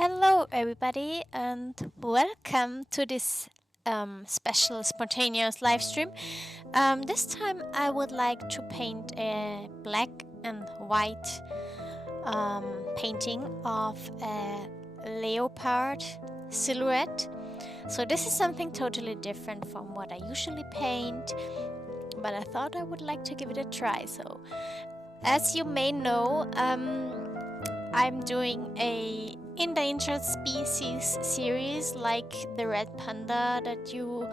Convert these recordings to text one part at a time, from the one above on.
Hello, everybody, and welcome to this special spontaneous live stream. This time, I would like to paint a black and white painting of a leopard silhouette. So, this is something totally different from what I usually paint, but I thought I would like to give it a try. So, as you may know, I'm doing a endangered species series like the red panda that you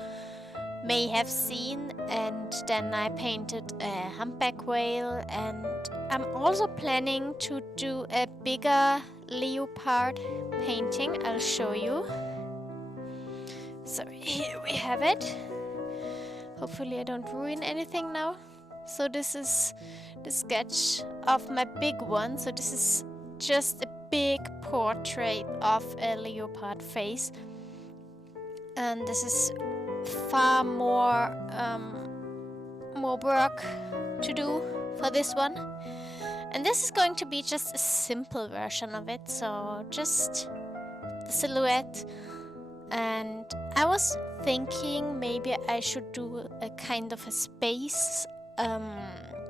may have seen, and then I painted a humpback whale, and I'm also planning to do a bigger leopard painting. I'll show you. So here we have it. Hopefully I don't ruin anything now. So this is the sketch of my big one. So this is just a big portrait of a leopard face, and this is far more work to do for this one, and this is going to be just a simple version of it, so just the silhouette. And I was thinking maybe I should do a kind of a space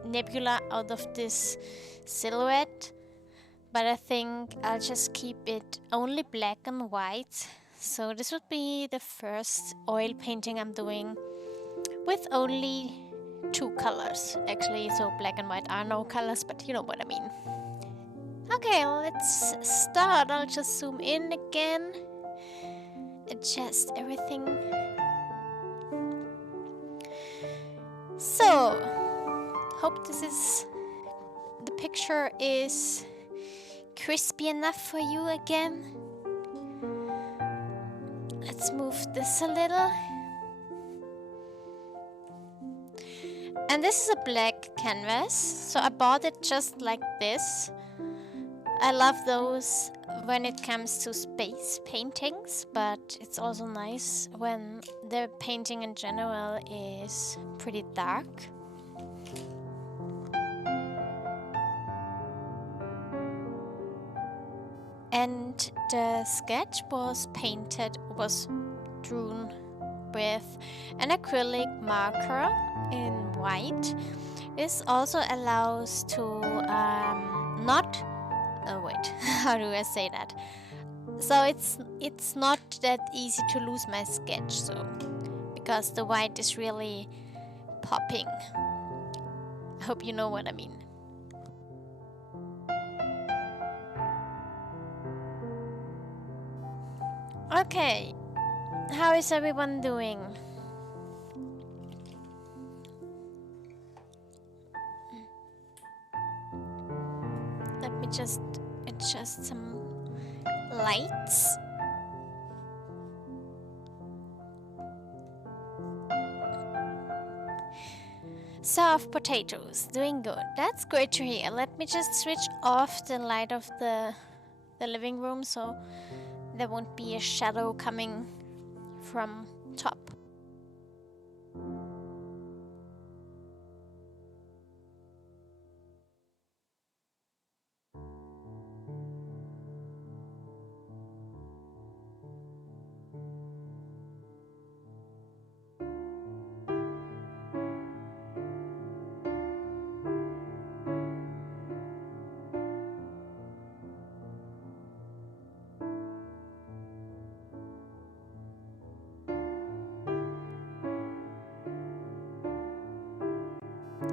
nebula out of this silhouette, but I think I'll just keep it only black and white. So this would be the first oil painting I'm doing with only two colors, actually. So black and white are no colors, but you know what I mean. Okay, let's start. I'll just zoom in again, adjust everything. So, hope the picture is crispy enough for you again. Let's move this a little. And this is a black canvas, so I bought it just like this. I love those when it comes to space paintings, but it's also nice when the painting in general is pretty dark. And the sketch was drawn with an acrylic marker in white. This also allows to how do I say that? So it's not that easy to lose my sketch, so because the white is really popping. I hope you know what I mean. Okay, how is everyone doing? Let me just adjust some lights. Soft potatoes, doing good. That's great to hear. Let me just switch off the light of the living room so there won't be a shadow coming from top.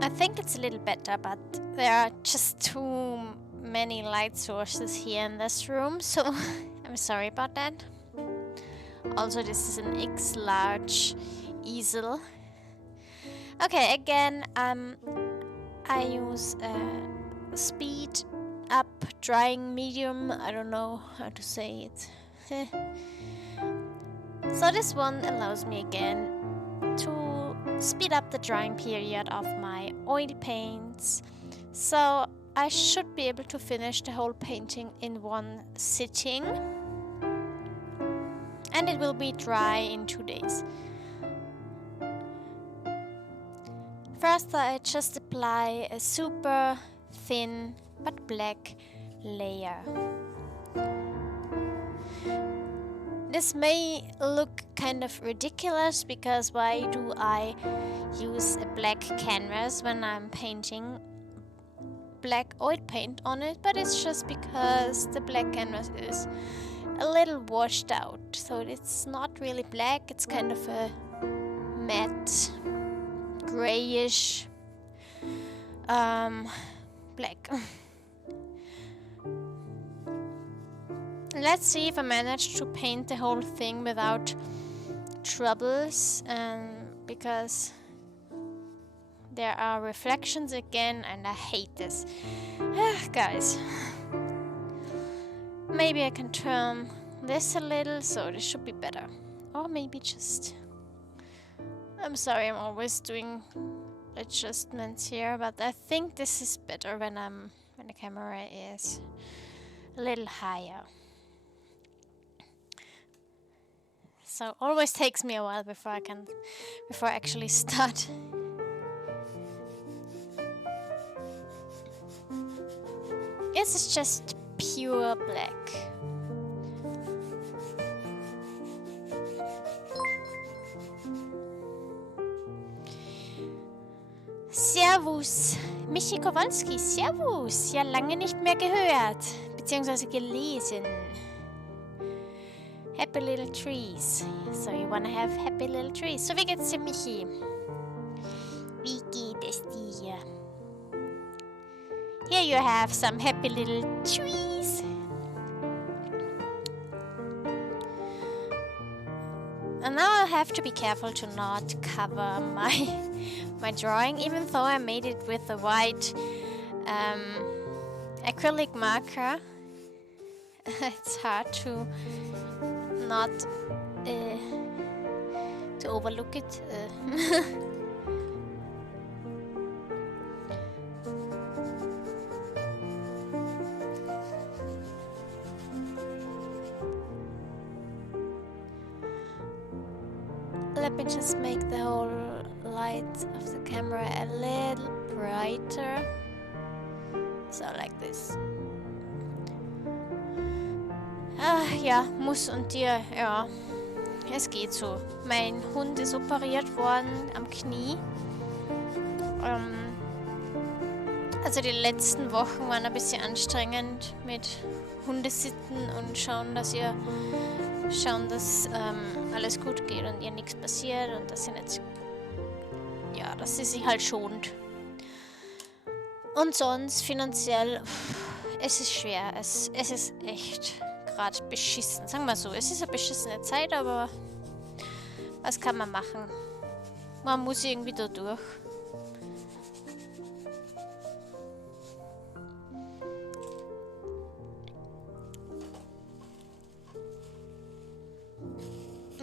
I think it's a little better, but there are just too many light sources here in this room, so I'm sorry about that. Also, this is an X large easel. Okay, again, I use a speed up drying medium. I don't know how to say it. So this one allows me again to speed up the drying period of my oil paints, so I should be able to finish the whole painting in one sitting, and it will be dry in 2 days. First, I just apply a super thin but black layer. This may look kind of ridiculous because why do I use a black canvas when I'm painting black oil paint on it? But it's just because the black canvas is a little washed out, so it's not really black, it's kind of a matte grayish black. Let's see if I manage to paint the whole thing without troubles, because there are reflections again and I hate this. Guys, maybe I can turn this a little, so this should be better. Or maybe just... I'm sorry, I'm always doing adjustments here, but I think this is better when the camera is a little higher. So always takes me a while before I actually start. This is just pure black. Servus, Michi Kowalski, servus, ja lange nicht mehr gehört, beziehungsweise gelesen. Happy little trees, so you wanna have happy little trees. So wie geht's dir, Michi? Wie geht es dir? Here you have some happy little trees. And now I'll have to be careful to not cover my drawing, even though I made it with a white acrylic marker. It's hard to not to overlook it. Let me just make the whole light of the camera a little brighter. So like this. Ja, Muss und Tier, ja. Es geht so. Mein Hund ist operiert worden am Knie. Also die letzten Wochen waren ein bisschen anstrengend mit Hundesitten und schauen, dass alles gut geht und ihr nichts passiert und dass sie sich halt schont. Und sonst finanziell, es ist schwer. Es ist echt gerade beschissen. Sagen wir so, es ist eine beschissene Zeit, aber was kann man machen? Man muss irgendwie da durch.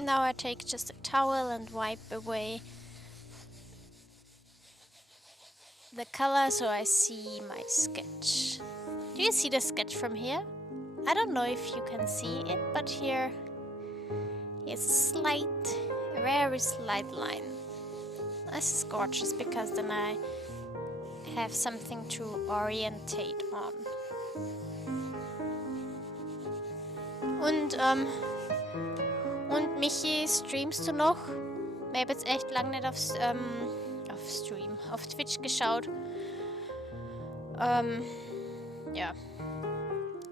Now I take just a towel and wipe away the color so I see my sketch. Do you see the sketch from here? I don't know if you can see it, but here is a very slight line. This is gorgeous because then I have something to orientate on. Und Michi, streamst du noch? Ich habe jetzt echt lange nicht auf Twitch geschaut. Ja.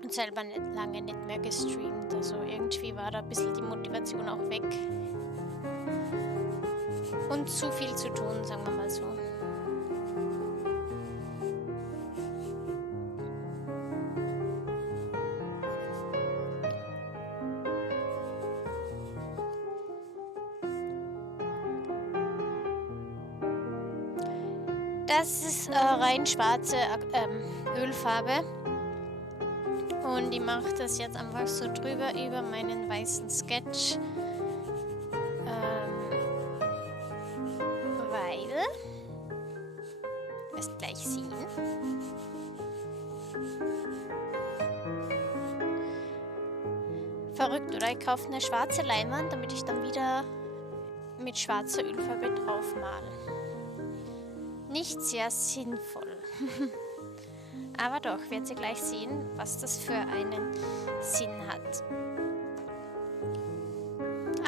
Und selber lange nicht mehr gestreamt. Also irgendwie war da ein bisschen die Motivation auch weg. Und zu viel zu tun, sagen wir mal so. Das ist rein schwarze Ölfarbe und ich mache das jetzt einfach so drüber über meinen weißen Sketch, weil, du wirst gleich sehen, verrückt, oder? Ich kaufe eine schwarze Leinwand, damit ich dann wieder mit schwarzer Ölfarbe drauf male. Nicht sehr sinnvoll. Aber doch, werdet ihr gleich sehen, was das für einen Sinn hat.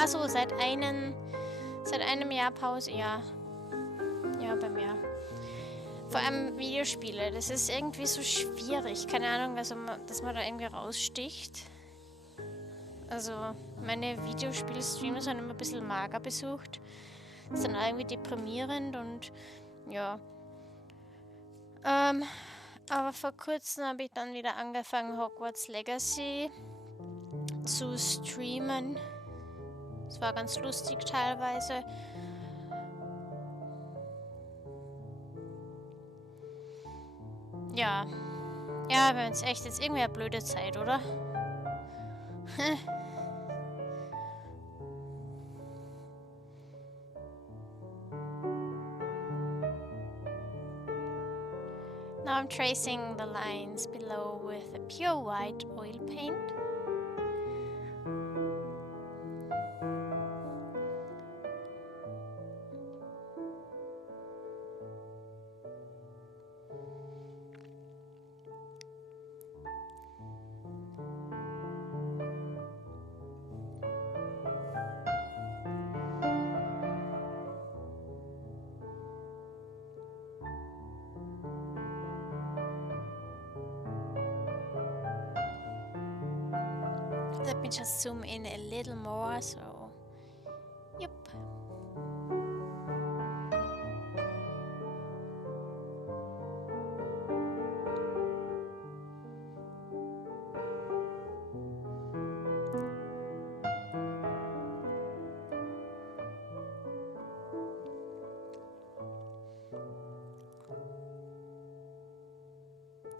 Achso, seit einem Jahr Pause, ja. Ja, bei mir. Vor allem Videospiele, das ist irgendwie so schwierig. Keine Ahnung, also, dass man da irgendwie raussticht. Also, meine Videospiel-Streams sind immer ein bisschen mager besucht. Ist dann irgendwie deprimierend und ja. Aber vor kurzem habe ich dann wieder angefangen, Hogwarts Legacy zu streamen. Es war ganz lustig teilweise. Ja. Ja, wir haben jetzt echt jetzt irgendwie eine blöde Zeit, oder? Now I'm tracing the lines below with a pure white oil paint. Let me just zoom in a little more, so... Yep.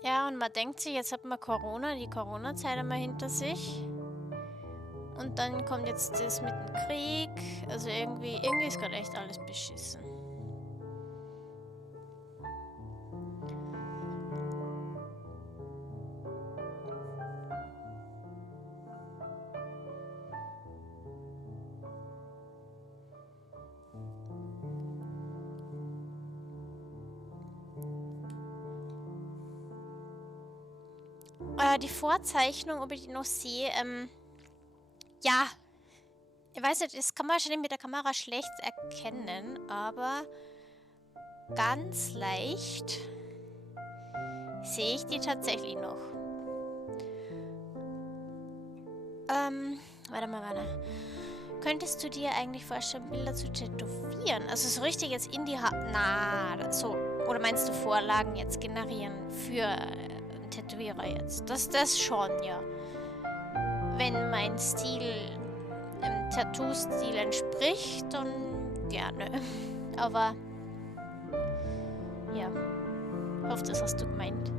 Ja, und man denkt sich, jetzt hat man Corona, die Corona-Zeit einmal hinter sich. Und dann kommt jetzt das mit dem Krieg. Also irgendwie ist gerade echt alles beschissen. Die Vorzeichnung, ob ich die noch sehe, ja. Ich weiß nicht, das kann man wahrscheinlich mit der Kamera schlecht erkennen, aber ganz leicht sehe ich die tatsächlich noch. Warte mal. Könntest du dir eigentlich vorstellen, Bilder zu tätowieren? Also so richtig jetzt in die so. Oder meinst du Vorlagen jetzt generieren für einen Tätowierer jetzt? Das schon, ja. Wenn mein Stil im Tattoo-Stil entspricht, dann gerne. Aber ja, ich hoffe, das hast du gemeint.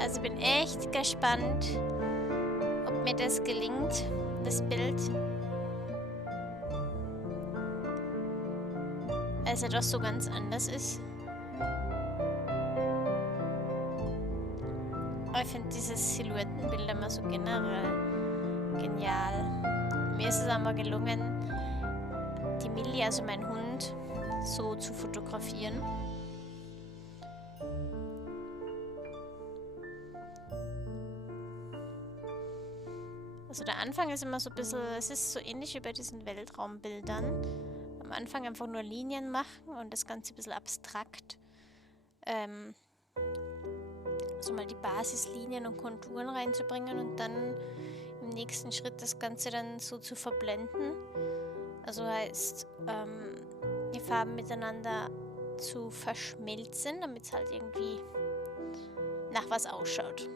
Also bin echt gespannt, ob mir das gelingt, das Bild. Weil es ja doch so ganz anders ist. Aber ich finde dieses Silhouettenbild immer so generell genial. Mir ist es einmal gelungen, die Millie, also mein Hund, so zu fotografieren. Also der Anfang ist immer so ein bisschen, es ist so ähnlich wie bei diesen Weltraumbildern. Am Anfang einfach nur Linien machen und das Ganze ein bisschen abstrakt. So mal die Basislinien und Konturen reinzubringen und dann im nächsten Schritt das Ganze dann so zu verblenden. Also heißt, die Farben miteinander zu verschmelzen, damit es halt irgendwie nach was ausschaut.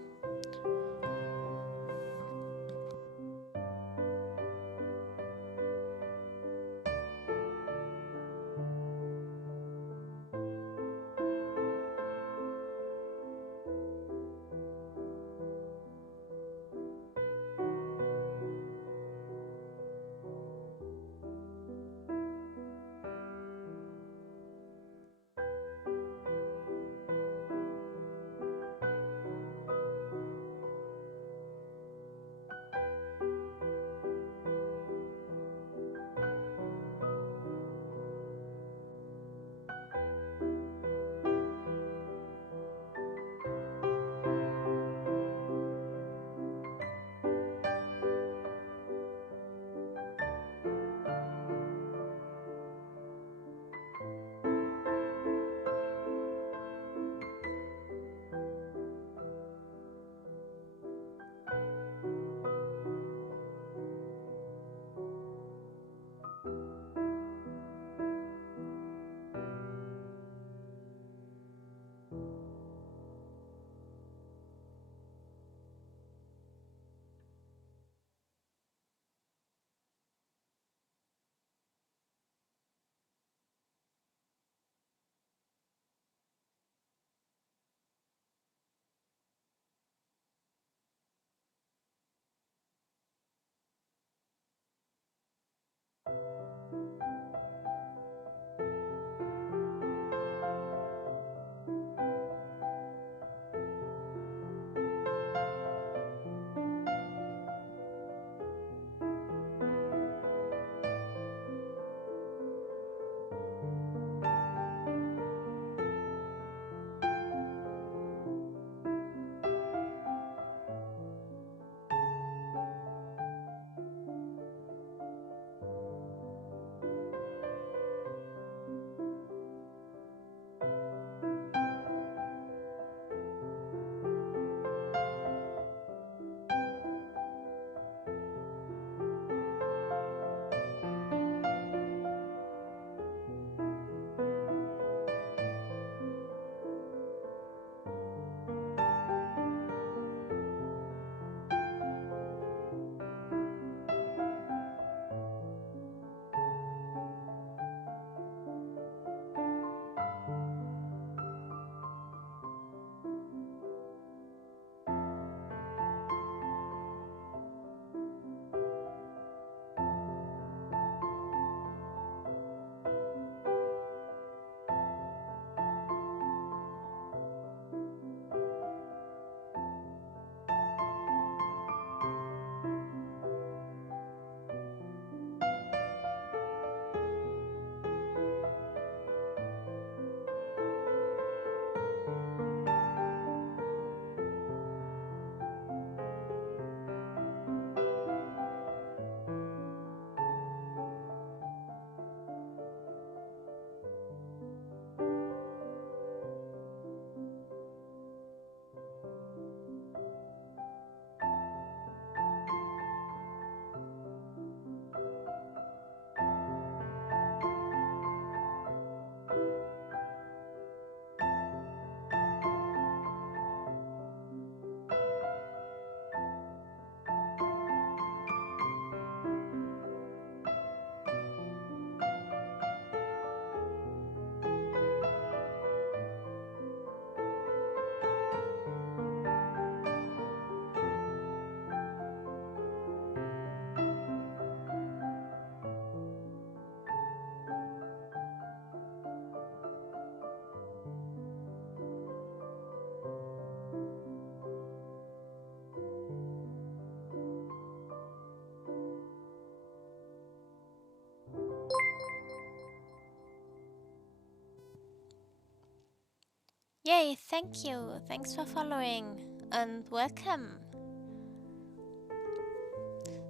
Yay, thank you. Thanks for following and welcome.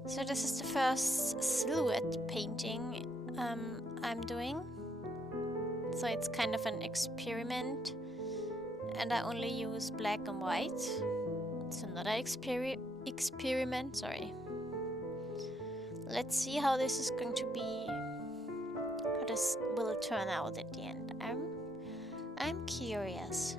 So this is the first silhouette painting I'm doing. So it's kind of an experiment, and I only use black and white. It's another experiment, sorry. Let's see how this is going to be, how this will turn out at the end. I'm curious.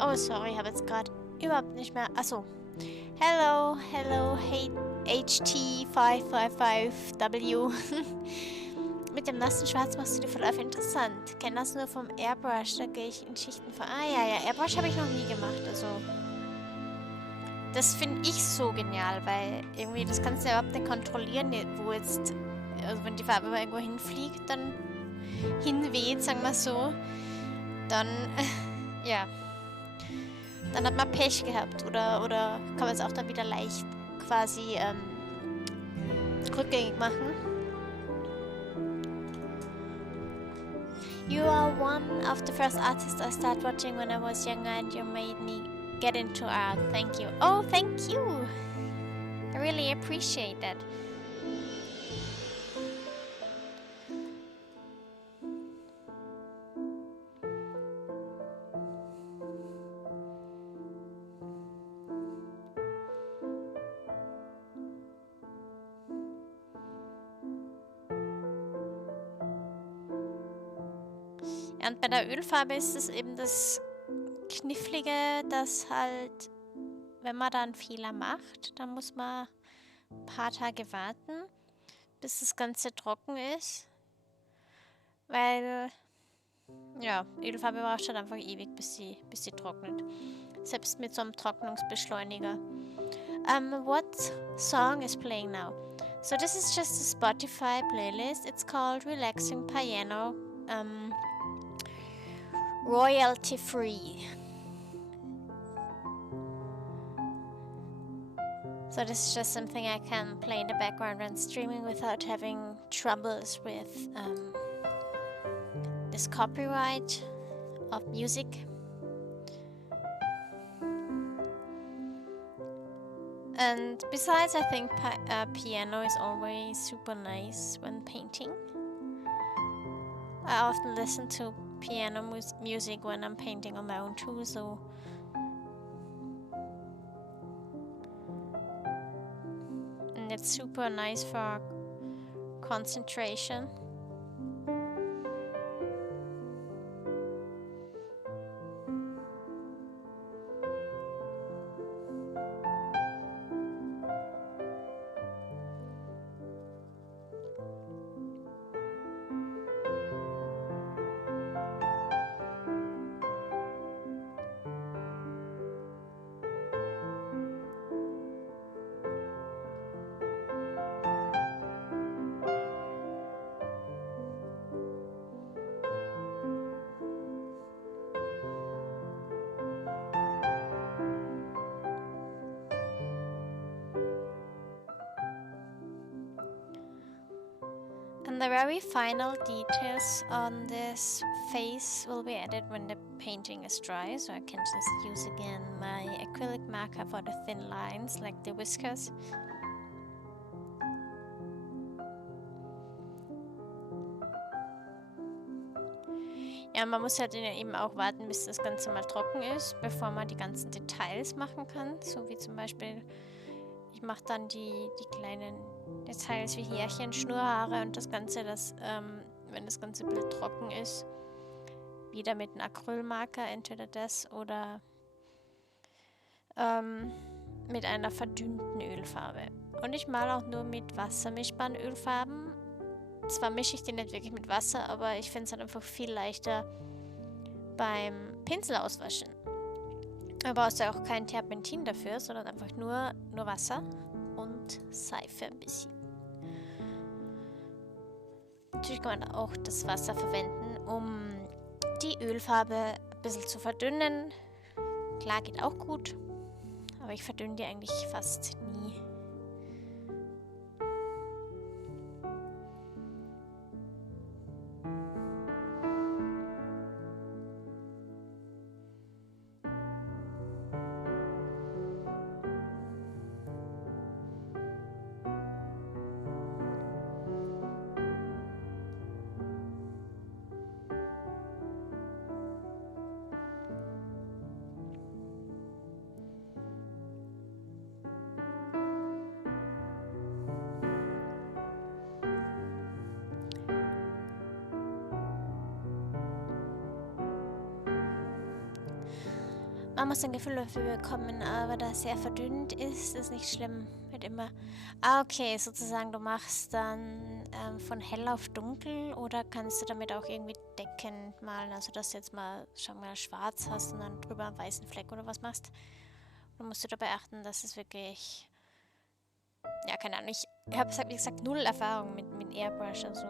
Oh, sorry, ich habe jetzt gerade überhaupt nicht mehr... Achso. Hello, hello, hey, HT555W. Mit dem nassen Schwarz machst du die Verläufe interessant. Kenne das nur vom Airbrush, da gehe ich in Schichten vor. Ah ja, ja, Airbrush habe ich noch nie gemacht, also... Das finde ich so genial, weil irgendwie das kannst du ja überhaupt nicht kontrollieren, wo jetzt... Also wenn die Farbe mal irgendwo hinfliegt, dann hinweht, sagen wir so, dann, ja, dann hat man Pech gehabt oder kann man es auch dann wieder leicht quasi rückgängig machen. You are one of the first artists I started watching when I was younger and you made me get into art. Thank you. Oh, thank you. I really appreciate that. Ja, und bei der Ölfarbe ist es eben das Knifflige, dass halt, wenn man da einen Fehler macht, dann muss man ein paar Tage warten, bis das Ganze trocken ist. Weil, ja, Ölfarbe braucht halt einfach ewig, bis sie trocknet. Selbst mit so einem Trocknungsbeschleuniger. What song is playing now? So this is just a Spotify playlist. It's called Relaxing Piano. Royalty free. So this is just something I can play in the background when streaming without having troubles with this copyright of music. And besides, I think piano is always super nice when painting. I often listen to piano music when I'm painting on my own too, so and it's super nice for concentration. And the very final details on this face will be added when the painting is dry, so I can just use again my acrylic marker for the thin lines, like the whiskers. Ja, man muss halt eben auch warten, bis das Ganze mal trocken ist, bevor man die ganzen Details machen kann, so wie zum Beispiel ich mache dann die kleinen Details wie Härchen, Schnurrhaare und das Ganze, wenn das ganze Bild trocken ist, wieder mit einem Acrylmarker, entweder das oder mit einer verdünnten Ölfarbe. Und ich male auch nur mit wassermischbaren Ölfarben. Zwar mische ich die nicht wirklich mit Wasser, aber ich finde es halt einfach viel leichter beim Pinsel auswaschen. Du brauchst ja auch kein Terpentin dafür, sondern einfach nur Wasser und Seife ein bisschen. Natürlich kann man auch das Wasser verwenden, um die Ölfarbe ein bisschen zu verdünnen. Klar, geht auch gut, aber ich verdünne die eigentlich fast nie. Man muss ein Gefühl dafür bekommen, aber da es sehr verdünnt ist, ist nicht schlimm. Wird immer. Ah, okay, sozusagen, du machst dann von hell auf dunkel oder kannst du damit auch irgendwie deckend malen? Also, dass du jetzt mal, schon mal schwarz hast und dann drüber einen weißen Fleck oder was machst. Dann musst du dabei achten, dass es wirklich. Ja, keine Ahnung. Ich habe, wie gesagt, null Erfahrung mit Airbrush und so.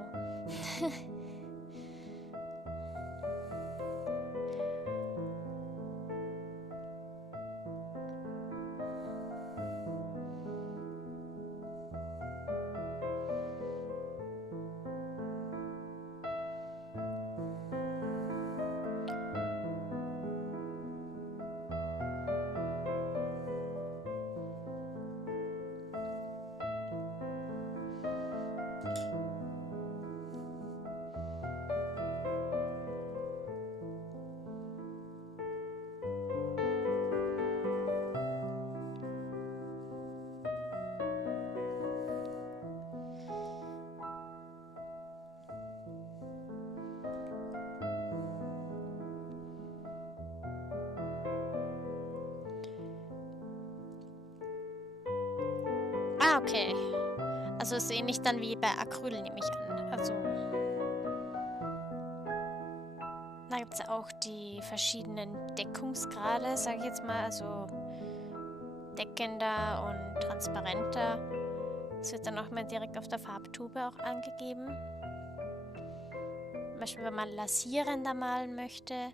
Ah, okay. Also ist ähnlich dann wie bei Acryl, nehme ich an. Also da gibt es ja auch die verschiedenen Deckungsgrade, sage ich jetzt mal. Also deckender und transparenter. Das wird dann auch mal direkt auf der Farbtube auch angegeben. Zum Beispiel, wenn man lasierender malen möchte.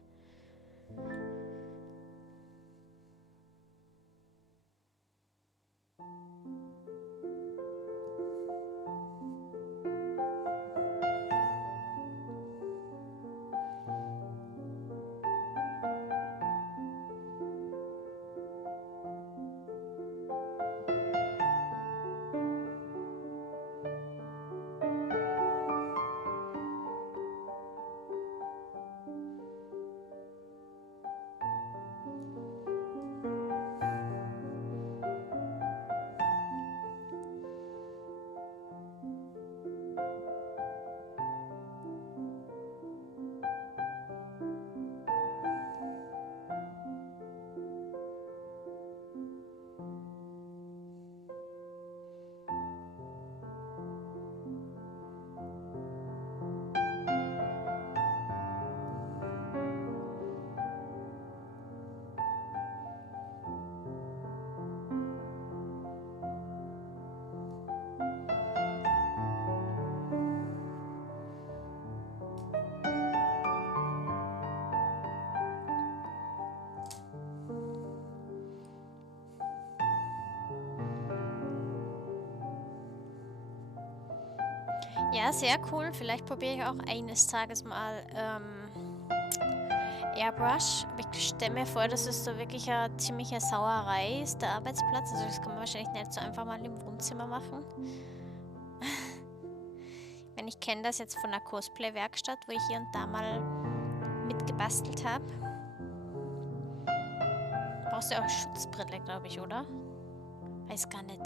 Ja, sehr cool. Vielleicht probiere ich auch eines Tages mal Airbrush. Aber ich stelle mir vor, dass es so wirklich eine ziemliche Sauerei ist, der Arbeitsplatz. Also das kann man wahrscheinlich nicht so einfach mal im Wohnzimmer machen. Wenn ich kenne das jetzt von einer Cosplay-Werkstatt, wo ich hier und da mal mitgebastelt habe. Brauchst du auch Schutzbrille, glaube ich, oder? Weiß gar nicht.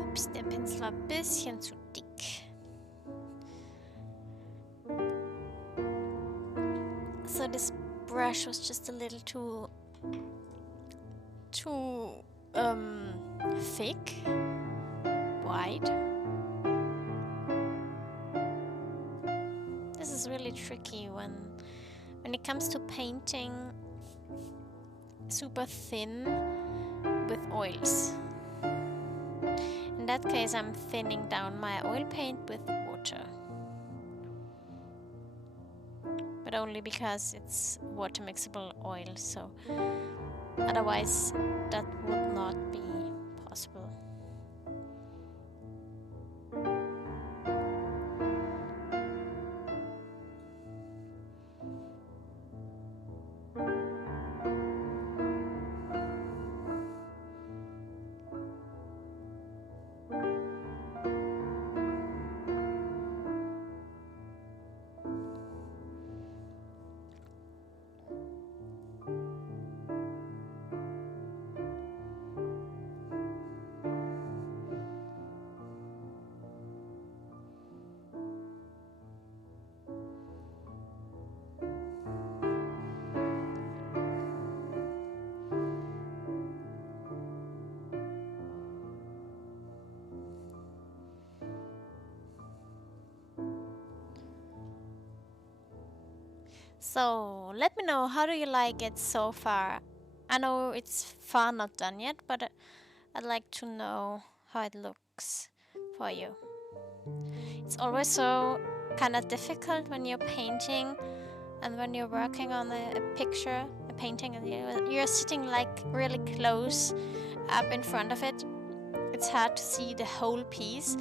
Ups, der Pinsel war ein bisschen zu dick. So this brush was just a little too thick, wide. This is really tricky when it comes to painting super thin. with oils. In that case, I'm thinning down my oil paint with water. But only because it's water mixable oil, so otherwise that would not be possible. So let me know, how do you like it so far? I know it's far not done yet, but I'd like to know how it looks for you. It's always so kind of difficult when you're painting and when you're working on a picture, a painting, and you're sitting like really close up in front of it. It's hard to see the whole piece.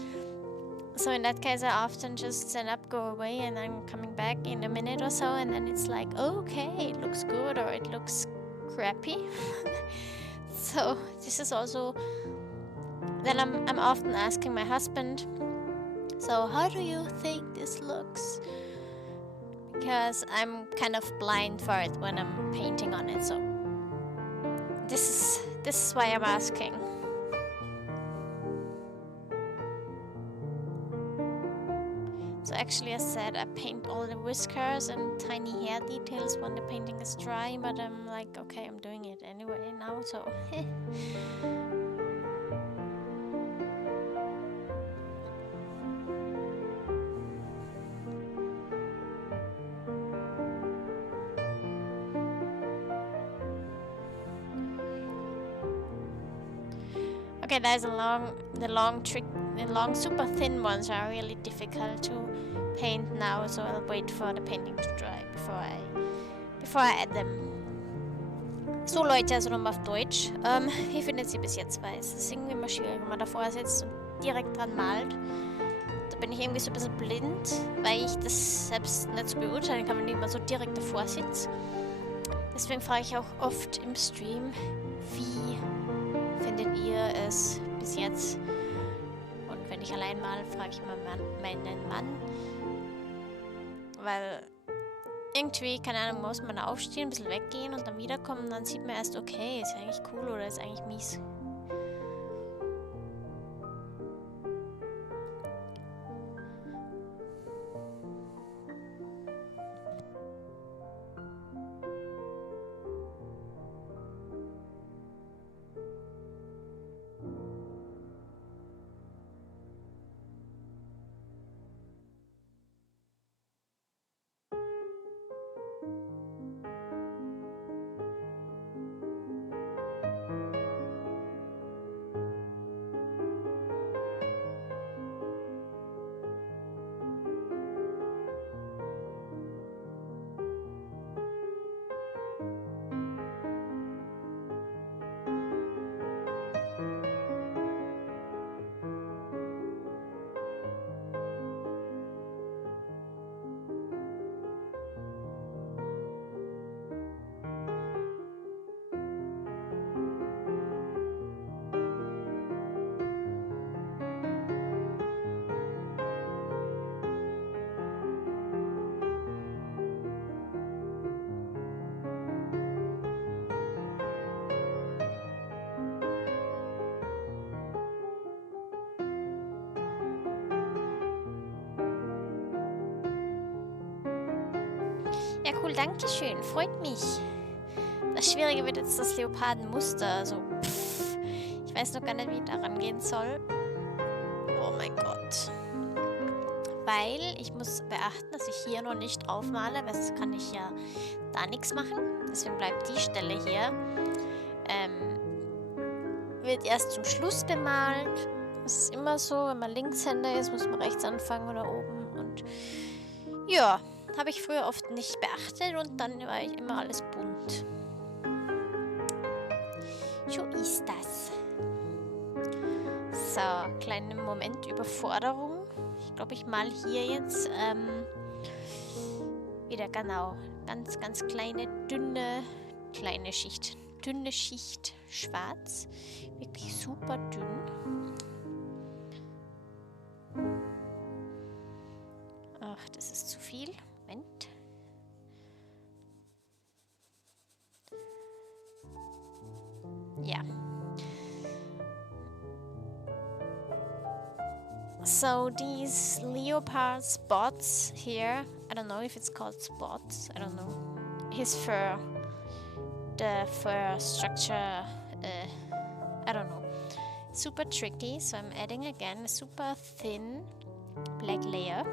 So in that case, I often just stand up, go away, and I'm coming back in a minute or so, and then it's like, oh, okay, it looks good or it looks crappy. So this is also, then I'm often asking my husband, so how do you think this looks? Because I'm kind of blind for it when I'm painting on it, so this is why I'm asking. So actually, I said I paint all the whiskers and tiny hair details when the painting is dry, but I'm like, okay, I'm doing it anyway now, so okay, there's the long super thin ones are really difficult to paint now, so I'll wait for the painting to dry before I add them. So Leute, also nochmal auf Deutsch. Wie findet ihr bis jetzt? Weil es ist irgendwie immer schwierig, wenn man davor sitzt und direkt dran malt. Da bin ich irgendwie so ein bisschen blind, weil ich das selbst nicht so beurteilen kann, wenn ich immer so direkt davor sitze. Deswegen frage ich auch oft im Stream, wie findet ihr es bis jetzt? Und wenn ich allein male, frage ich mal meinen Mann. Weil irgendwie, keine Ahnung, muss man aufstehen, ein bisschen weggehen und dann wiederkommen und dann sieht man erst, okay, ist eigentlich cool oder ist eigentlich mies. Ja, cool, danke schön. Freut mich. Das Schwierige wird jetzt das Leopardenmuster. Also, ich weiß noch gar nicht, wie ich da rangehen soll. Oh mein Gott. Weil ich muss beachten, dass ich hier noch nicht aufmale, weil sonst kann ich ja da nichts machen. Deswegen bleibt die Stelle hier. wird erst zum Schluss bemalt. Das ist immer so, wenn man Linkshänder ist, muss man rechts anfangen oder oben. Und ja, habe ich früher oft nicht beachtet und dann war ich immer alles bunt. So ist das. So, kleinen Moment Überforderung. Ich glaube, ich mal hier jetzt wieder genau ganz kleine, dünne Schicht. Dünne Schicht schwarz. Wirklich super dünn. Ach, das ist zu viel. Moment. Ja. So these leopard spots here, I don't know if it's called spots, I don't know. His fur, the fur structure, I don't know. Super tricky, so I'm adding again a super thin black layer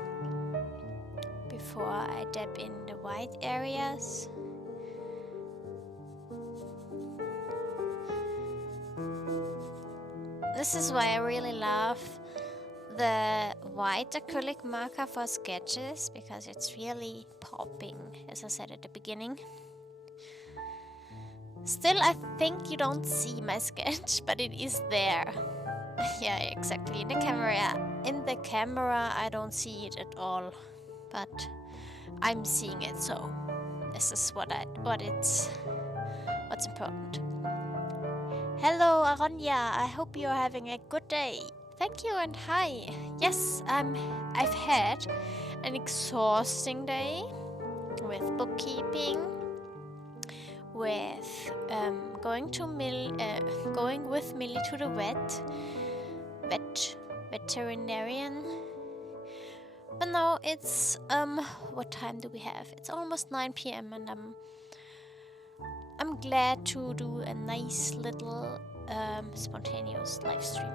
before I dab in the white areas. This is why I really love the white acrylic marker for sketches, because it's really popping, as I said at the beginning. Still, I think you don't see my sketch, but it is there. Yeah, exactly. In the camera, I don't see it at all, but I'm seeing it. So this is what's important. Hello, Aronja. I hope you're having a good day. Thank you and hi. Yes, I've had an exhausting day with bookkeeping, with going with Millie to the veterinarian. But now it's what time do we have? It's almost 9 p.m. and I'm glad to do a nice little spontaneous live stream.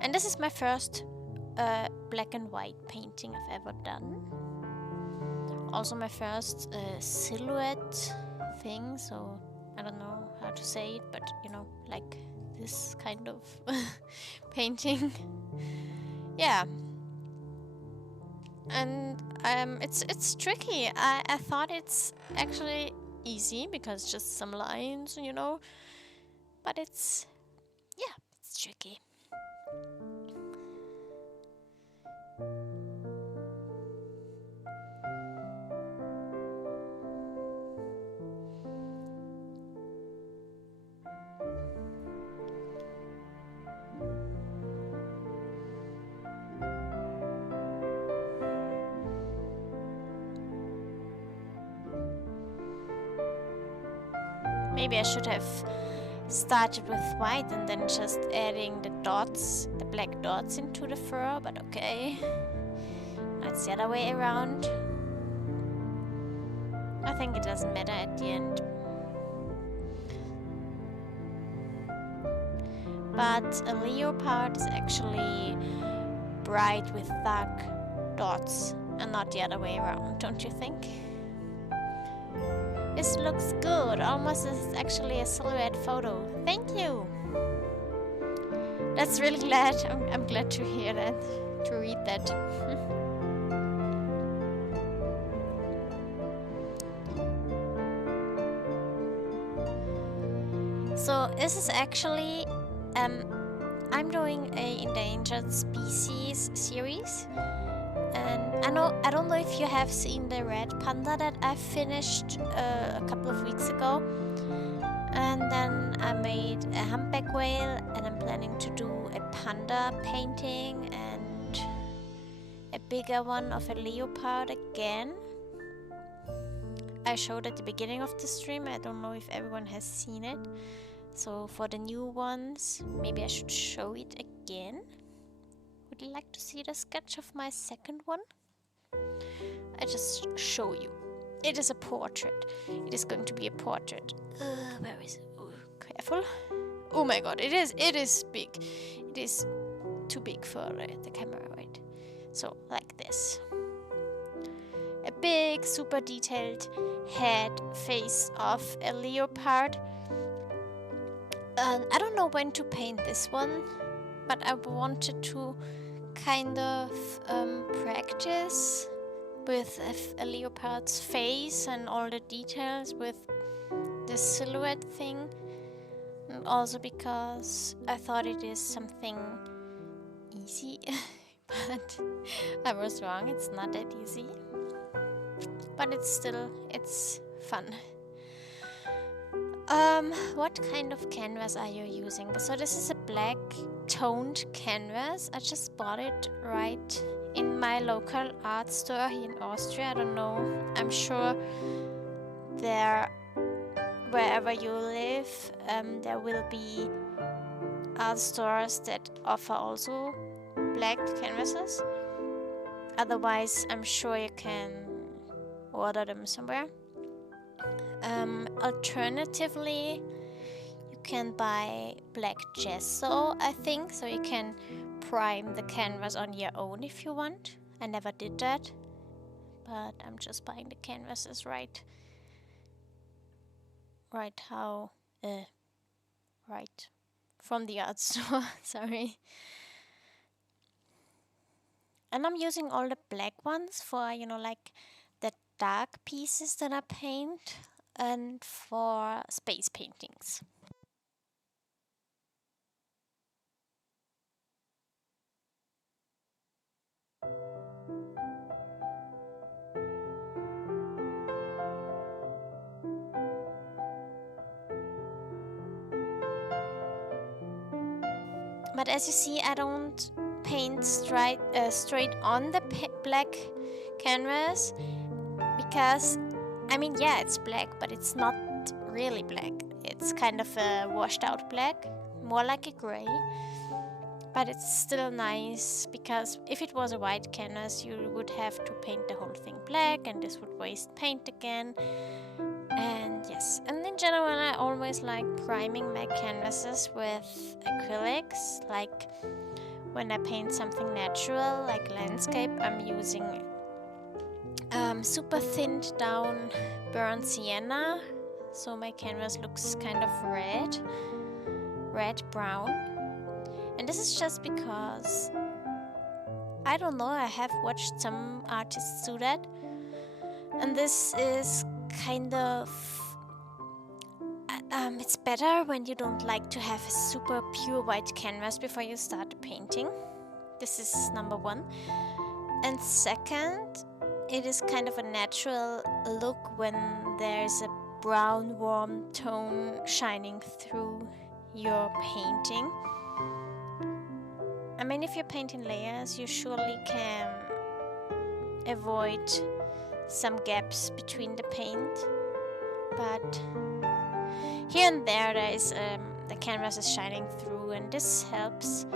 And this is my first black and white painting I've ever done. Also my first silhouette thing, so I don't know how to say it, but you know, like this kind of painting. Yeah. And it's tricky. I thought it's actually easy because just some lines, you know, but it's tricky. Maybe I should have started with white and then just adding the black dots into the fur, but okay. That's the other way around. I think it doesn't matter at the end. But a leopard is actually bright with dark dots and not the other way around, don't you think? This looks good, almost as actually a silhouette photo. Thank you! That's really glad. I'm glad to hear that, to read that. So this is actually, I'm doing a endangered species series. And I don't know if you have seen the red panda that I finished a couple of weeks ago. And then I made a humpback whale, and I'm planning to do a panda painting and a bigger one of a leopard again. I showed at the beginning of the stream. I don't know if everyone has seen it. So for the new ones, maybe I should show it again. Would you like to see the sketch of my second one? I just show you. It is a portrait. It is going to be a portrait. Where is it? Oh, careful. Oh my god, it is big. It is too big for the camera, right? So, like this. A big, super detailed head face of a leopard. I don't know when to paint this one, but I wanted to kind of practice with a leopard's face and all the details with the silhouette thing, and also because I thought it is something easy, but I was wrong, it's not that easy, but it's fun. What kind of canvas are you using? So this is a black toned canvas. I just bought it right in my local art store here in Austria. I don't know, I'm sure there, wherever you live, there will be art stores that offer also black canvases. Otherwise, I'm sure you can order them somewhere. Alternatively, you can buy black gesso, I think, so you can prime the canvas on your own if you want. I never did that, but I'm just buying the canvases right from the art store. Sorry. And I'm using all the black ones for, you know, like the dark pieces that I paint and for space paintings. But as you see, I don't paint straight on the black canvas, because, I mean, yeah, it's black, but it's not really black. It's kind of a washed out black, more like a gray. But it's still nice, because if it was a white canvas, you would have to paint the whole thing black, and this would waste paint again. And yes, and in general, I always like priming my canvases with acrylics. Like when I paint something natural, like landscape, I'm using super thinned down burnt sienna, so my canvas looks kind of red brown. And this is just because, I don't know, I have watched some artists do that, and this is kind of it's better when you don't like to have a super pure white canvas before you start painting. This is number one. And second, it is kind of a natural look when there's a brown warm tone shining through your painting. I mean, if you're painting layers, you surely can avoid some gaps between the paint, but here and there is the canvas is shining through, and this helps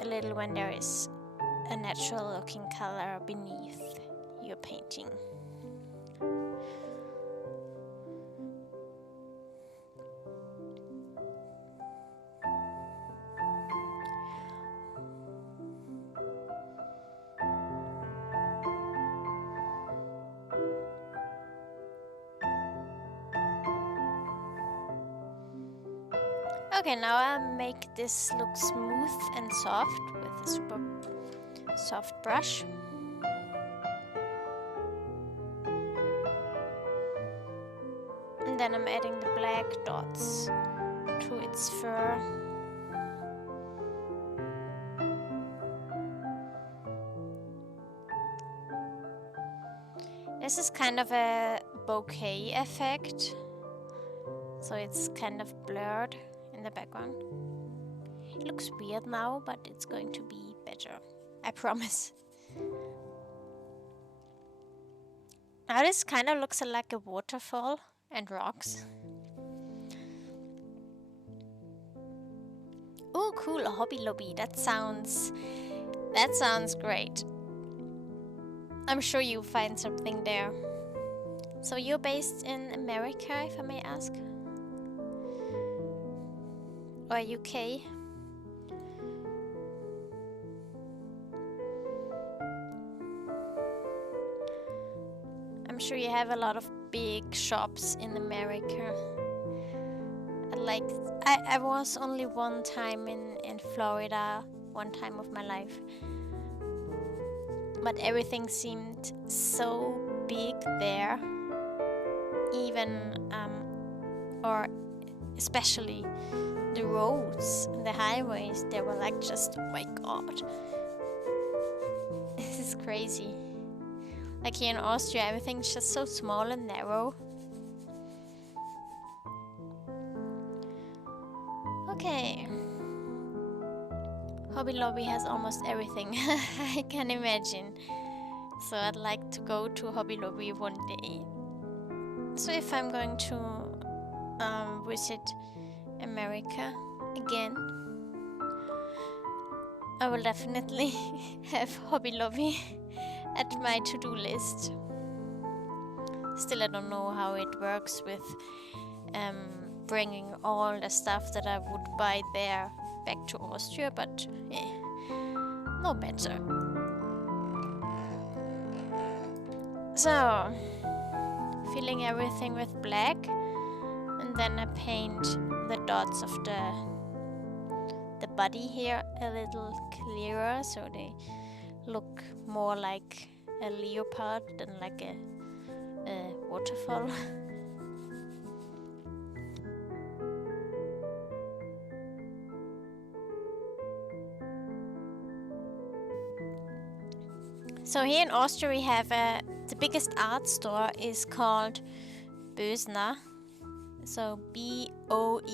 a little when there is a natural looking color beneath your painting. Okay, now I'll make this look smooth and soft with a super soft brush. And then I'm adding the black dots to its fur. This is kind of a bokeh effect, so it's kind of blurred in the background. It looks weird now, but it's going to be better, I promise. Now this kind of looks like a waterfall and rocks. Oh, cool, a Hobby Lobby. That sounds great. I'm sure you'll find something there. So you're based in America, if I may ask? Or UK? I'm sure you have a lot of big shops in America. I'd like I was only one time in Florida, one time of my life, but everything seemed so big there, even or especially the roads, the highways, they were like just, oh my god, this is crazy. Like here in Austria, everything's just so small and narrow. Okay. Hobby Lobby has almost everything I can imagine. So I'd like to go to Hobby Lobby one day. So if I'm going to visit America again, I will definitely have Hobby Lobby at my to-do list. Still, I don't know how it works with bringing all the stuff that I would buy there back to Austria, but no better. So, filling everything with black, and then I paint the dots of the body here a little clearer, so they look more like a leopard than like a waterfall. So here in Austria we have the biggest art store is called Bösner. So Boesner.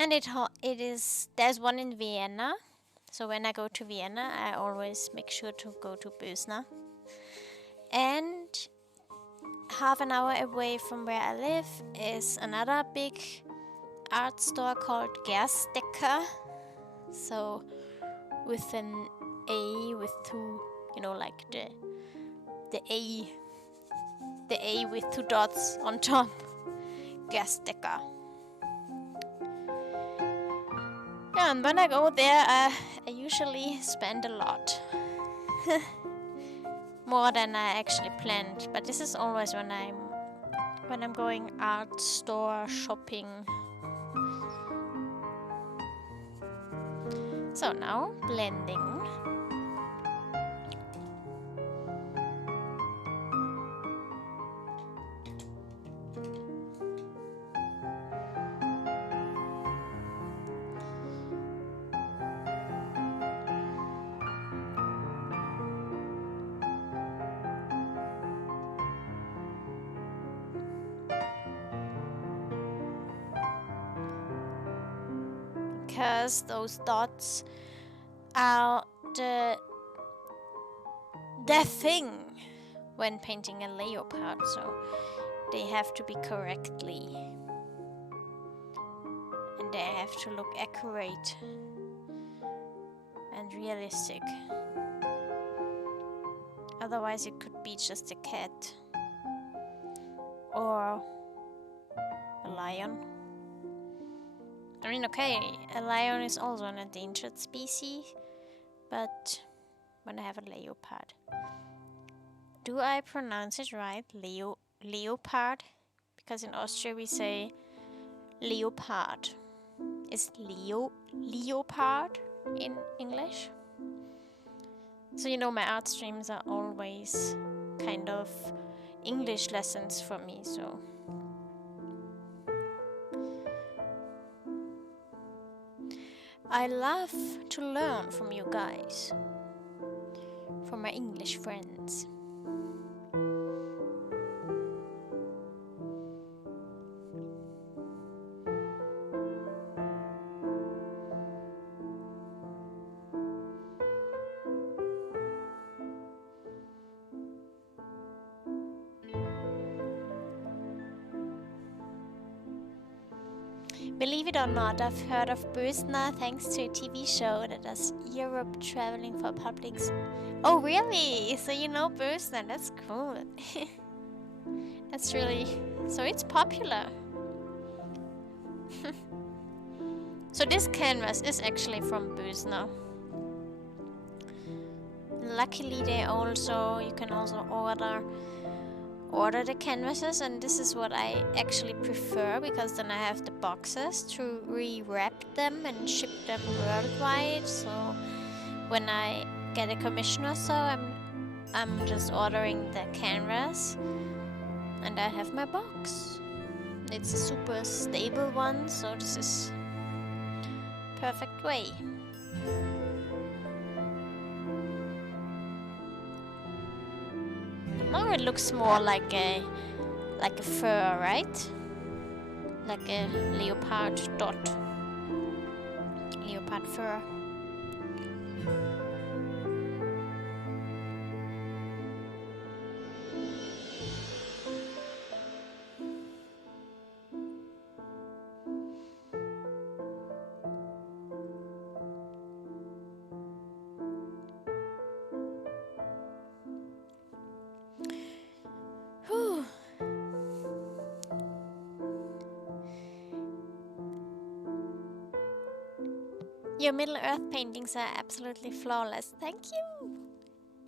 And there's one in Vienna. So when I go to Vienna, I always make sure to go to Bösner. And half an hour away from where I live is another big art store called Gerstecker. So with an A with two, like the A with two dots on top. Gerstecker. Yeah, and when I go there, I usually spend a lot. More than I actually planned. But this is always when I'm going art store shopping. So now blending. Because those dots are the thing when painting a leopard, so they have to be correctly and they have to look accurate and realistic. Otherwise it could be just a cat or a lion. I mean, okay, a lion is also an endangered species, but when I have a leopard. Do I pronounce it right? Leopard? Because in Austria we say leopard. Is leopard in English? So my art streams are always kind of English lessons for me, so. I love to learn from you guys, from my English friends. Believe it or not, I've heard of Bösner thanks to a TV show that does Europe traveling for publics. Oh really? So you know Bösner, that's cool. That's really... So it's popular. So this canvas is actually from Bösner. Luckily you can also order the canvases, and this is what I actually prefer, because then I have the boxes to rewrap them and ship them worldwide. So when I get a commission or so, I'm just ordering the canvas and I have my box. It's a super stable one, so this is perfect way. Now it looks more like a fur, right? Like a leopard dot. Leopard fur. Whew. Your Middle Earth paintings are absolutely flawless. Thank you.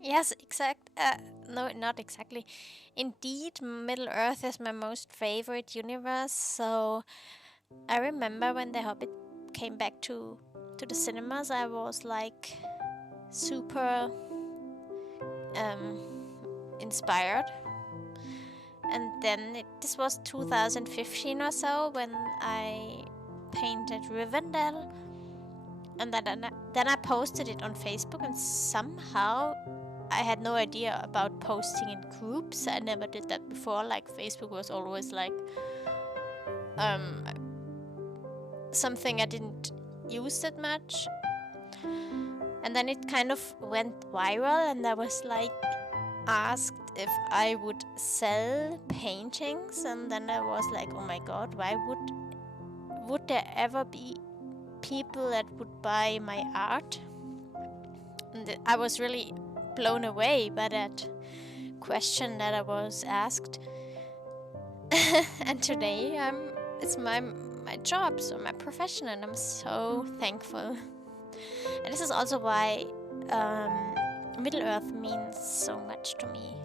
Yes, no, not exactly. Indeed, Middle Earth is my most favorite universe. So I remember when The Hobbit came back to the cinemas, I was like super inspired. And then this was 2015 or so when I painted Rivendell. And then I posted it on Facebook, and somehow I had no idea about posting in groups. I never did that before. Like, Facebook was always like something I didn't use that much. And then it kind of went viral, and I was like asked if I would sell paintings, and then I was like, oh my god, why would there ever be people that would buy my art? And I was really blown away by that question that I was asked. And today it's my job, so my profession, and I'm so thankful. And this is also why Middle Earth means so much to me.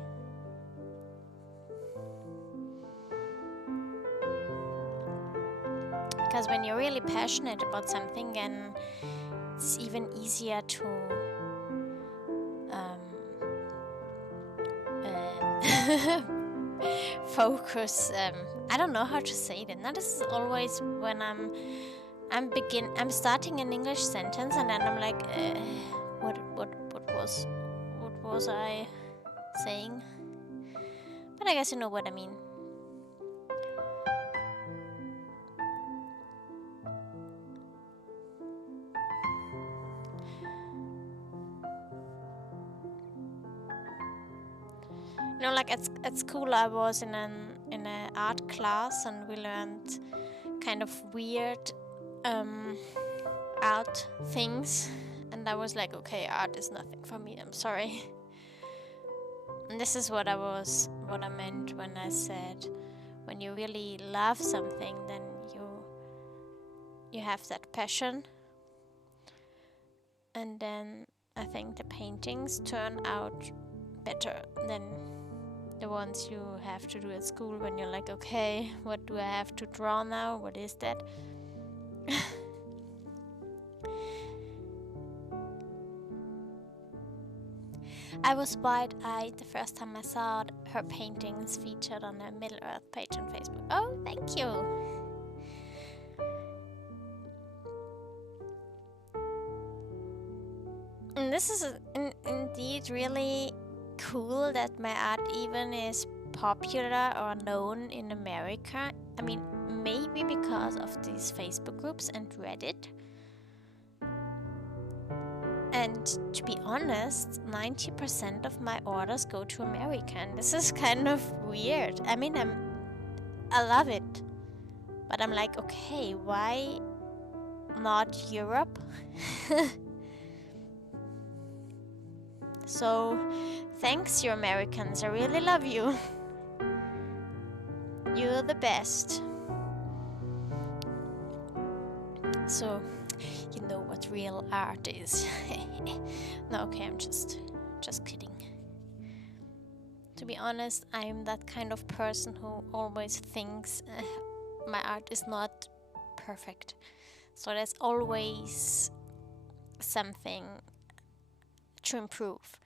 Because when you're really passionate about something, and it's even easier to focus. I don't know how to say that. Now this is always when I'm starting an English sentence, and then I'm like, what was I saying? But I guess you know what I mean. You know, like at school, I was in an art class, and we learned kind of weird art things, and I was like, okay, art is nothing for me. I'm sorry. And this is what I meant when I said, when you really love something, then you have that passion, and then I think the paintings turn out better than the ones you have to do at school, when you're like, okay, what do I have to draw now? What is that? I was wide-eyed the first time I saw her paintings featured on the Middle Earth page on Facebook. Oh, thank you. And this is indeed really cool that my art even is popular or known in America. I mean, maybe because of these Facebook groups and Reddit. And to be honest, 90% of my orders go to America, and this is kind of weird. I mean, I love it, but I'm like, okay, why not Europe? So, thanks, you Americans. I really love you. You're the best. So, you know what real art is. No, okay, I'm just kidding. To be honest, I'm that kind of person who always thinks my art is not perfect. So there's always something to improve.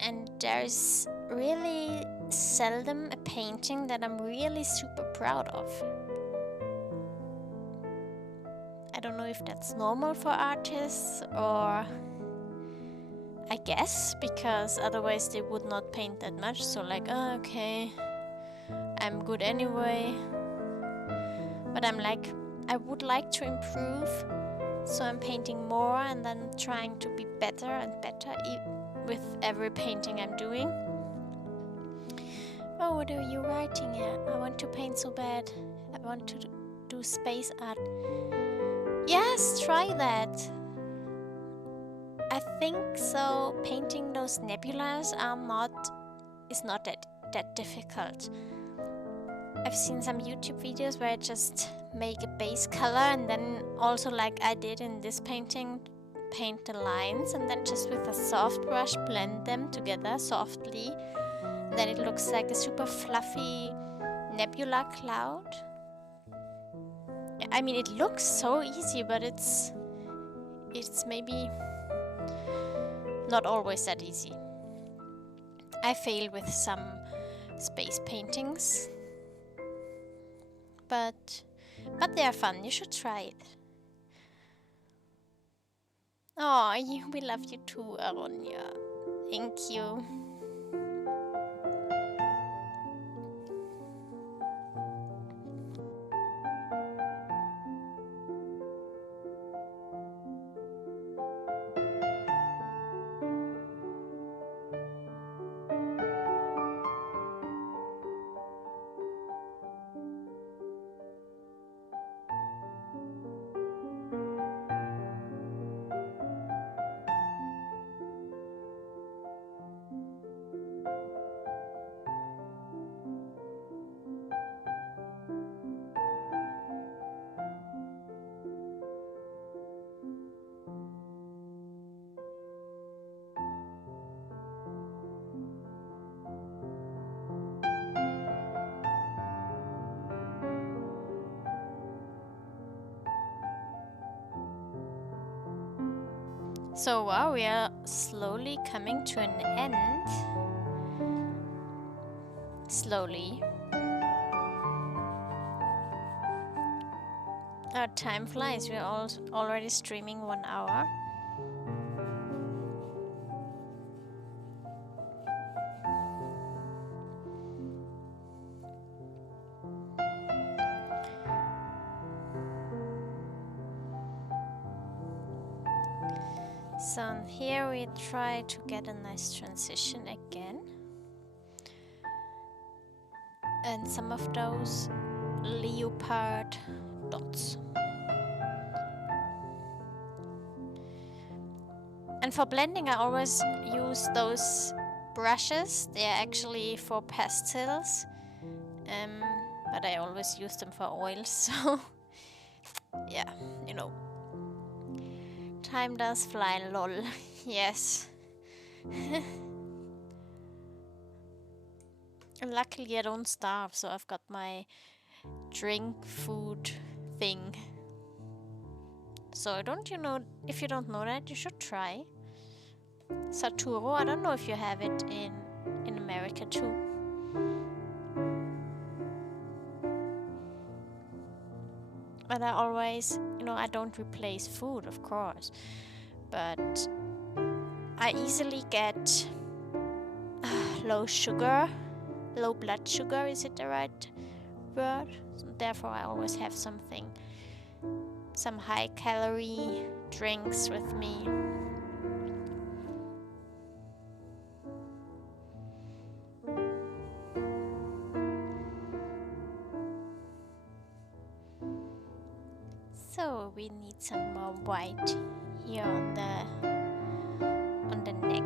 And there's really seldom a painting that I'm really super proud of. I don't know if that's normal for artists, or I guess because otherwise they would not paint that much. So like, oh, okay, I'm good anyway. But I'm like, I would like to improve, so I'm painting more and then trying to be better and better with every painting I'm doing. Oh, what are you writing here? I want to paint so bad. I want to do space art. Yes, try that. I think so. Painting those nebulas is not that difficult. I've seen some YouTube videos where I just make a base color and then also, like I did in this painting, paint the lines and then just with a soft brush blend them together softly. Then it looks like a super fluffy nebula cloud. I mean, it looks so easy, but it's maybe not always that easy. I fail with some space paintings, but they are fun. You should try it. Oh, we love you too, Aronja. Thank you. So wow, we are slowly coming to an end. Slowly. Our time flies. We're already streaming 1 hour. So here we try to get a nice transition again. And some of those leopard dots. And for blending I always use those brushes. They are actually for pastels. But I always use them for oils, so yeah, you know. Time does fly, lol. Yes. And luckily I don't starve, so I've got my drink food thing. So don't you know, if you don't know that, you should try. Saturo, I don't know if you have it in America too. But I always, I don't replace food, of course. But I easily get low blood sugar, is it the right word? So therefore I always have some high calorie drinks with me. So we need some more white here on the neck.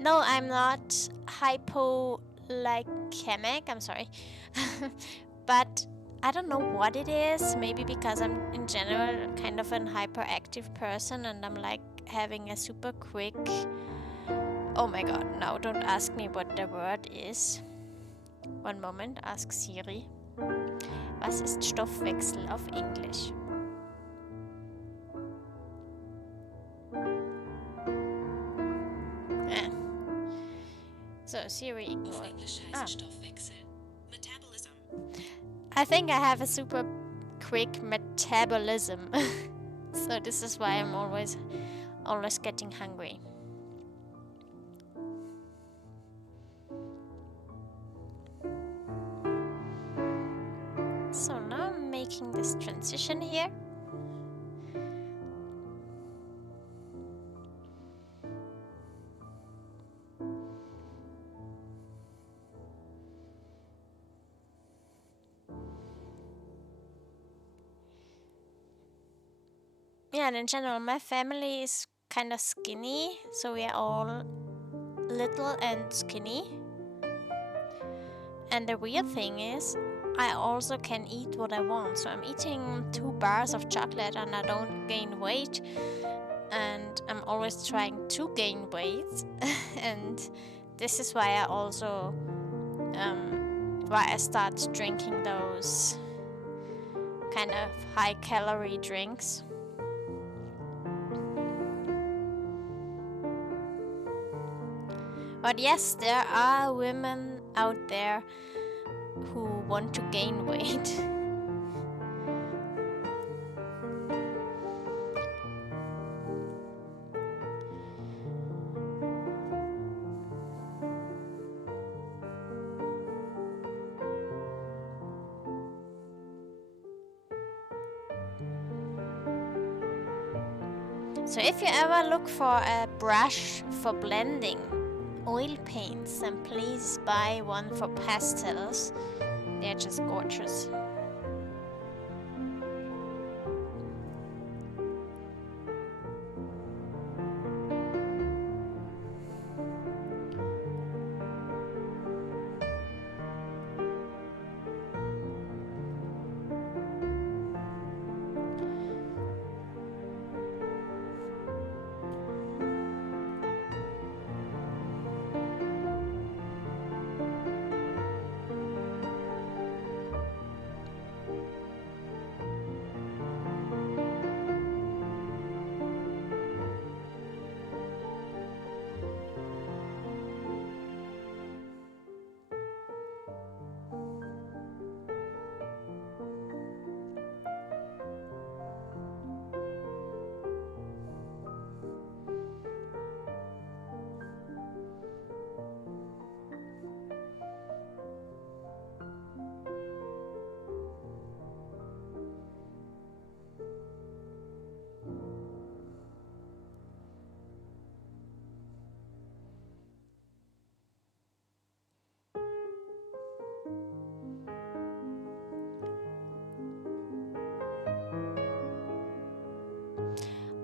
No, I'm not hypoglycemic. I'm sorry. But I don't know what it is. Maybe because I'm in general kind of an hyperactive person and I'm like having a super quick. Oh my god, no, don't ask me what the word is. One moment, ask Siri. Was ist Stoffwechsel auf Englisch? So Siri ignore. Stoffwechsel. Metabolism. I think I have a super quick metabolism. So this is why I'm always getting hungry. So now I'm making this transition here. Yeah, and in general, my family is kind of skinny, so we are all little and skinny. And the weird thing is, I also can eat what I want. So I'm eating 2 bars of chocolate and I don't gain weight. And I'm always trying to gain weight. And this is why I also, why I start drinking those kind of high calorie drinks. But yes, there are women out there who want to gain weight. So if you ever look for a brush for blending oil paints, then please buy one for pastels. They're just gorgeous.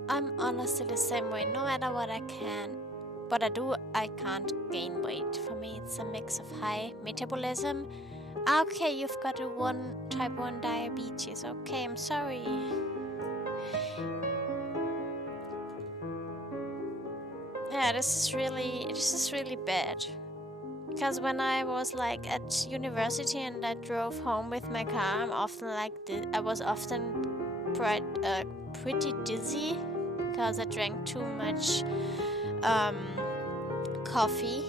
I'm honestly the same way. No matter what I do, I can't gain weight. For me, it's a mix of high metabolism. Okay, you've got a type 1 diabetes. Okay, I'm sorry. Yeah, this is really bad. Because when I was like at university and I drove home with my car, I was often pretty dizzy because I drank too much coffee.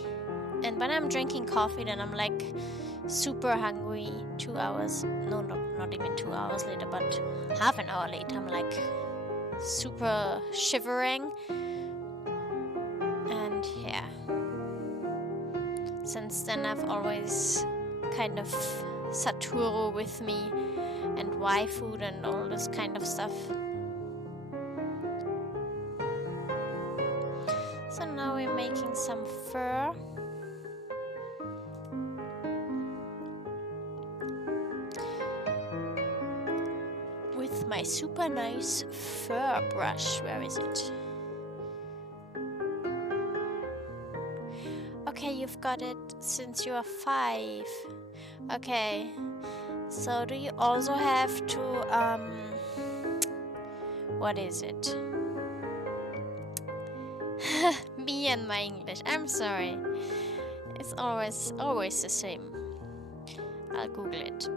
And when I'm drinking coffee, then I'm like super hungry 2 hours. No, not even 2 hours later, but half an hour later, I'm like super shivering. And yeah. Since then, I've always kind of Saturo with me and Y food and all this kind of stuff. So now we're making some fur. With my super nice fur brush. Where is it? Okay, you've got it since you are 5. Okay. So do you also have to what is it? Me and my English. I'm sorry. It's always the same. I'll Google it.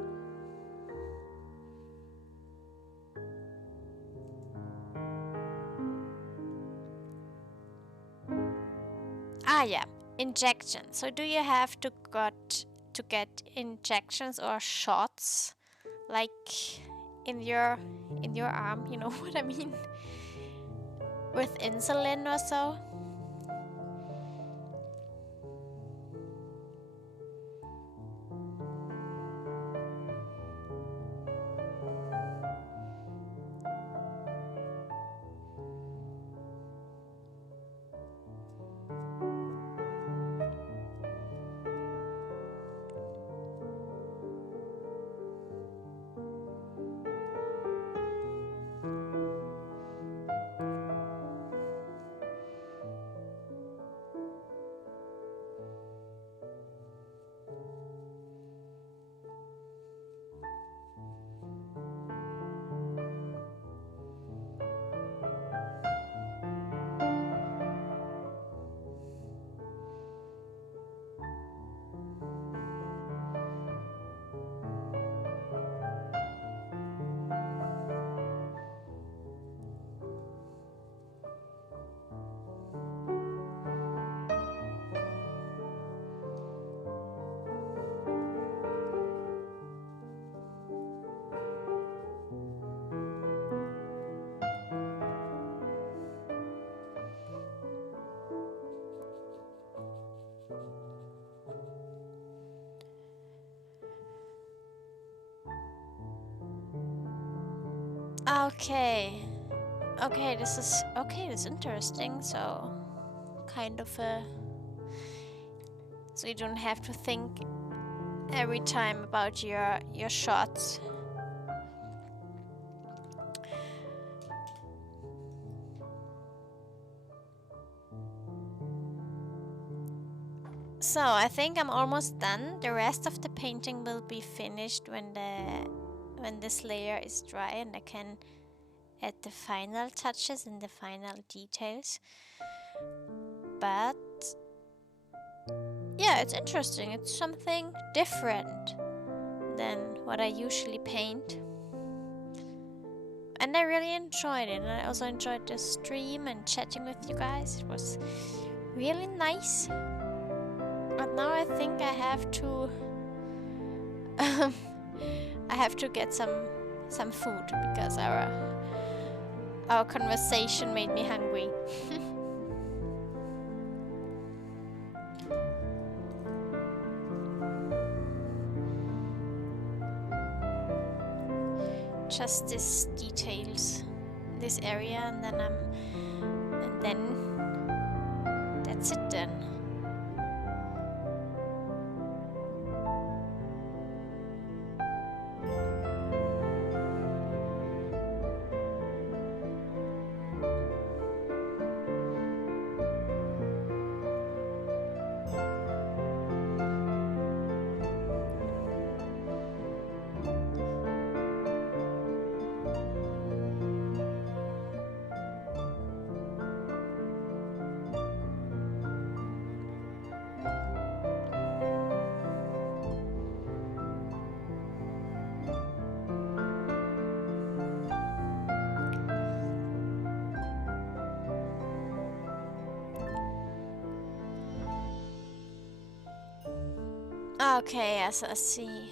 Ah, yeah, injection. So do you have to get injections or shots, like in your arm? You know what I mean? With insulin or so? Okay. Okay, this is interesting. So kind of so you don't have to think every time about your shots. So I think I'm almost done. The rest of the painting will be finished when this layer is dry and I can add the final touches and the final details. But yeah, it's interesting. It's something different than what I usually paint. And I really enjoyed it. And I also enjoyed the stream and chatting with you guys. It was really nice. But now I think I have to get some food because our conversation made me hungry. Just these details, this area, and then that's it then. Okay, yes, I see.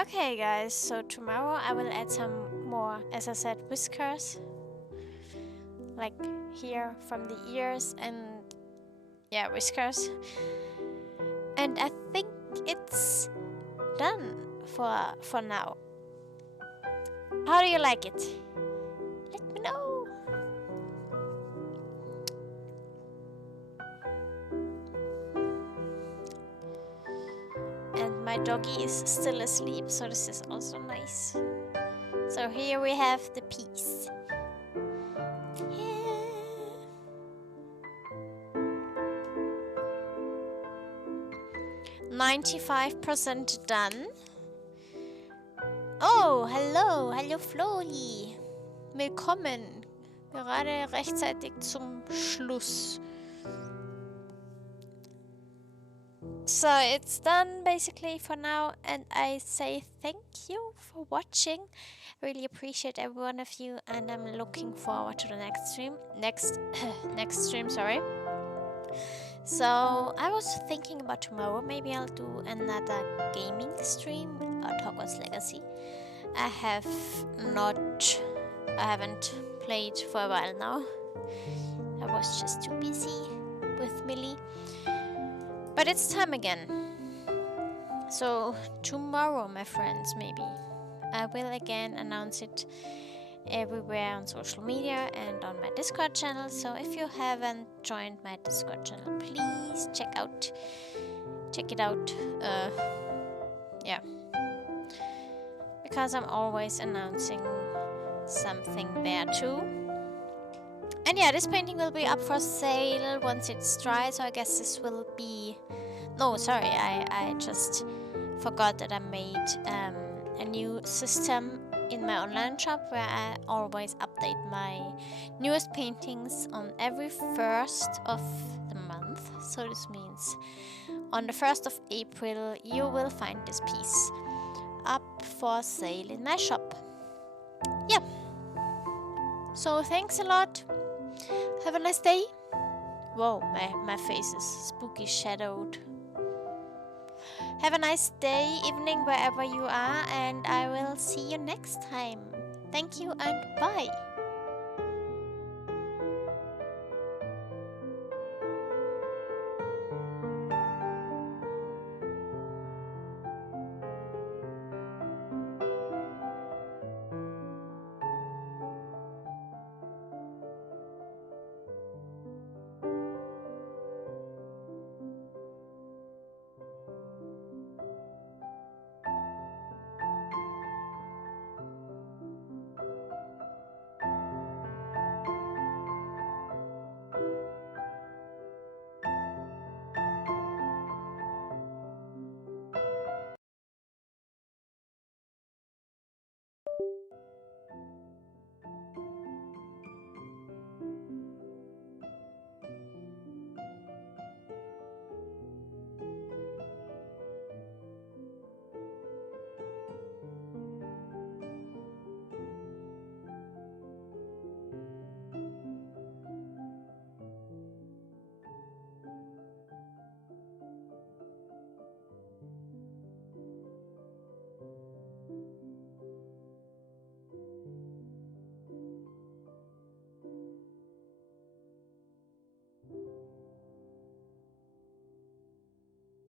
Okay guys, so tomorrow I will add some more, as I said, whiskers. Like here from the ears and yeah, whiskers. And I think it's done for now. How do you like it? Let me know. And my doggy is still asleep, so this is also nice. So here we have the piece. Yeah. 95% done. Oh, hallo Flori. Willkommen. Gerade rechtzeitig zum Schluss. So it's done basically for now, and I say thank you for watching. Really appreciate every one of you, and I'm looking forward to the next stream. Next stream, sorry. So I was thinking about tomorrow, maybe I'll do another gaming stream about Hogwarts Legacy. I haven't played for a while now. I was just too busy with Millie. But it's time again. So tomorrow, my friends, maybe I will again announce it everywhere on social media and on my Discord channel. So if you haven't joined my Discord channel, please check it out. Yeah, because I'm always announcing something there too. And yeah, this painting will be up for sale once it's dry, so I guess this will be... No, sorry, I just forgot that I made a new system in my online shop where I always update my newest paintings on every 1st of the month. So this means on the 1st of April you will find this piece up for sale in my shop. Yeah. So thanks a lot. Have a nice day. Whoa, my face is spooky shadowed. Have a nice day, evening, wherever you are, and I will see you next time. Thank you and bye.